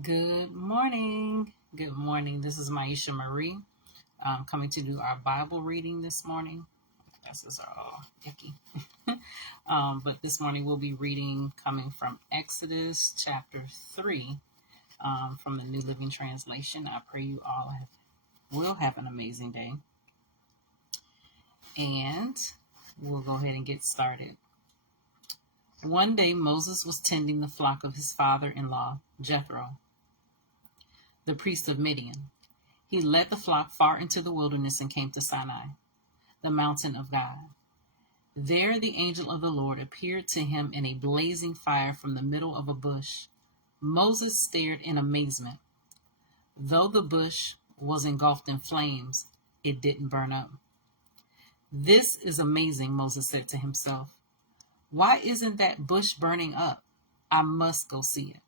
Good morning. Good morning. This is Myesha Marie coming to do our Bible reading this morning. Glasses are all icky. But this morning we'll be reading coming from Exodus chapter 3 from the New Living Translation. I pray you all will have an amazing day. And we'll go ahead and get started. One day Moses was tending the flock of his father-in-law, Jethro, the priest of Midian. He led the flock far into the wilderness and came to Sinai, the mountain of God. There the angel of the Lord appeared to him in a blazing fire from the middle of a bush. Moses stared in amazement. Though the bush was engulfed in flames, it didn't burn up. This is amazing, Moses said to himself. Why isn't that bush burning up? I must go see it.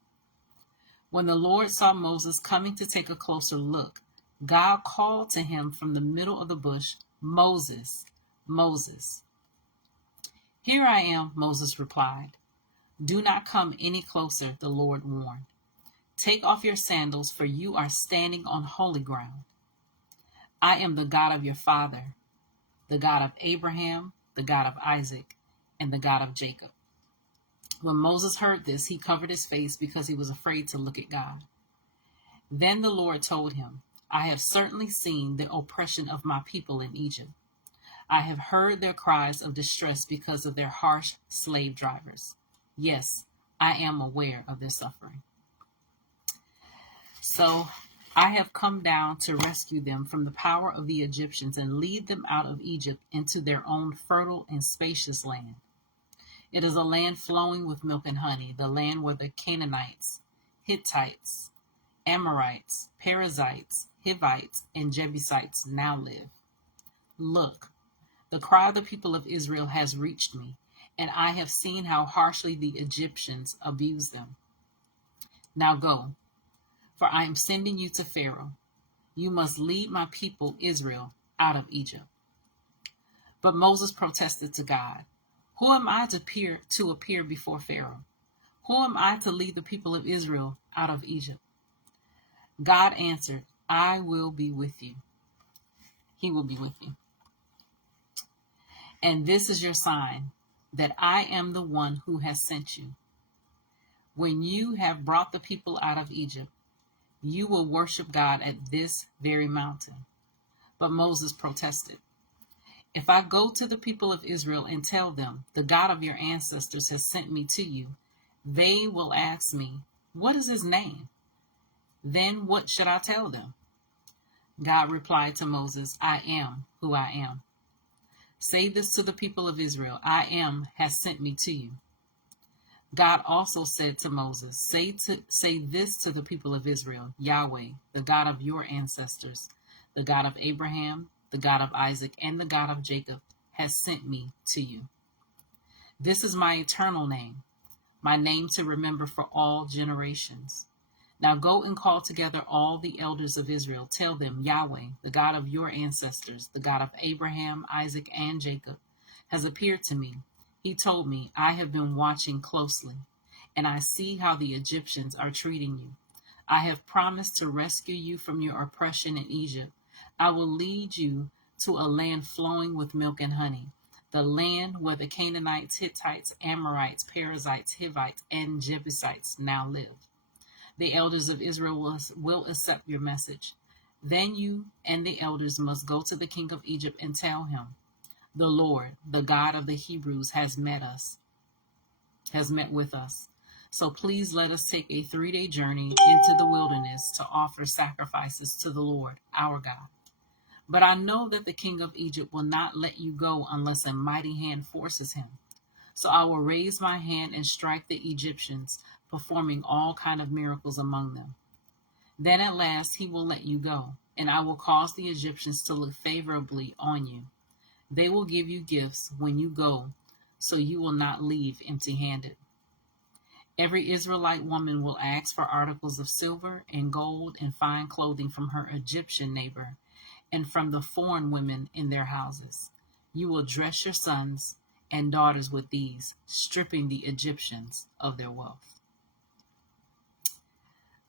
When the Lord saw Moses coming to take a closer look, God called to him from the middle of the bush, Moses, Moses. Here I am, Moses replied. Do not come any closer, the Lord warned. Take off your sandals, for you are standing on holy ground. I am the God of your father, the God of Abraham, the God of Isaac, and the God of Jacob. When Moses heard this, he covered his face because he was afraid to look at God. Then the Lord told him, I have certainly seen the oppression of my people in Egypt. I have heard their cries of distress because of their harsh slave drivers. Yes, I am aware of their suffering. So I have come down to rescue them from the power of the Egyptians and lead them out of Egypt into their own fertile and spacious land. It is a land flowing with milk and honey, the land where the Canaanites, Hittites, Amorites, Perizzites, Hivites, and Jebusites now live. Look, the cry of the people of Israel has reached me, and I have seen how harshly the Egyptians abuse them. Now go, for I am sending you to Pharaoh. You must lead my people Israel out of Egypt. But Moses protested to God. Who am I to appear before Pharaoh? Who am I to lead the people of Israel out of Egypt? God answered, I will be with you. He will be with you. And this is your sign that I am the one who has sent you. When you have brought the people out of Egypt, you will worship God at this very mountain. But Moses protested. If I go to the people of Israel and tell them, the God of your ancestors has sent me to you, they will ask me, what is his name? Then what should I tell them? God replied to Moses, I am who I am. Say this to the people of Israel, I am has sent me to you. God also said to Moses, say this to the people of Israel, Yahweh, the God of your ancestors, the God of Abraham, the God of Isaac, and the God of Jacob, has sent me to you. This is my eternal name, my name to remember for all generations. Now go and call together all the elders of Israel. Tell them, Yahweh, the God of your ancestors, the God of Abraham, Isaac, and Jacob, has appeared to me. He told me, I have been watching closely, and I see how the Egyptians are treating you. I have promised to rescue you from your oppression in Egypt. I will lead you to a land flowing with milk and honey, the land where the Canaanites, Hittites, Amorites, Perizzites, Hivites, and Jebusites now live. The elders of Israel will accept your message. Then you and the elders must go to the king of Egypt and tell him, the Lord, the God of the Hebrews, has met with us. So please let us take a 3-day journey into the wilderness to offer sacrifices to the Lord, our God. But I know that the king of Egypt will not let you go unless a mighty hand forces him. So I will raise my hand and strike the Egyptians, performing all kinds of miracles among them. Then at last he will let you go, and I will cause the Egyptians to look favorably on you. They will give you gifts when you go, so you will not leave empty-handed. Every Israelite woman will ask for articles of silver and gold and fine clothing from her Egyptian neighbor and from the foreign women in their houses. You will dress your sons and daughters with these, stripping the Egyptians of their wealth.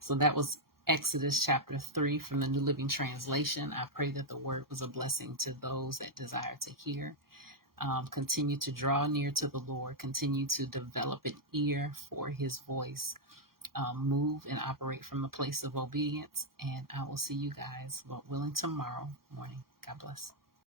So that was Exodus chapter 3 from the New Living Translation. I pray that the word was a blessing to those that desire to hear. Continue to draw near to the Lord. Continue to develop an ear for his voice. Move and operate from a place of obedience. And I will see you guys, Lord willing, tomorrow morning. God bless.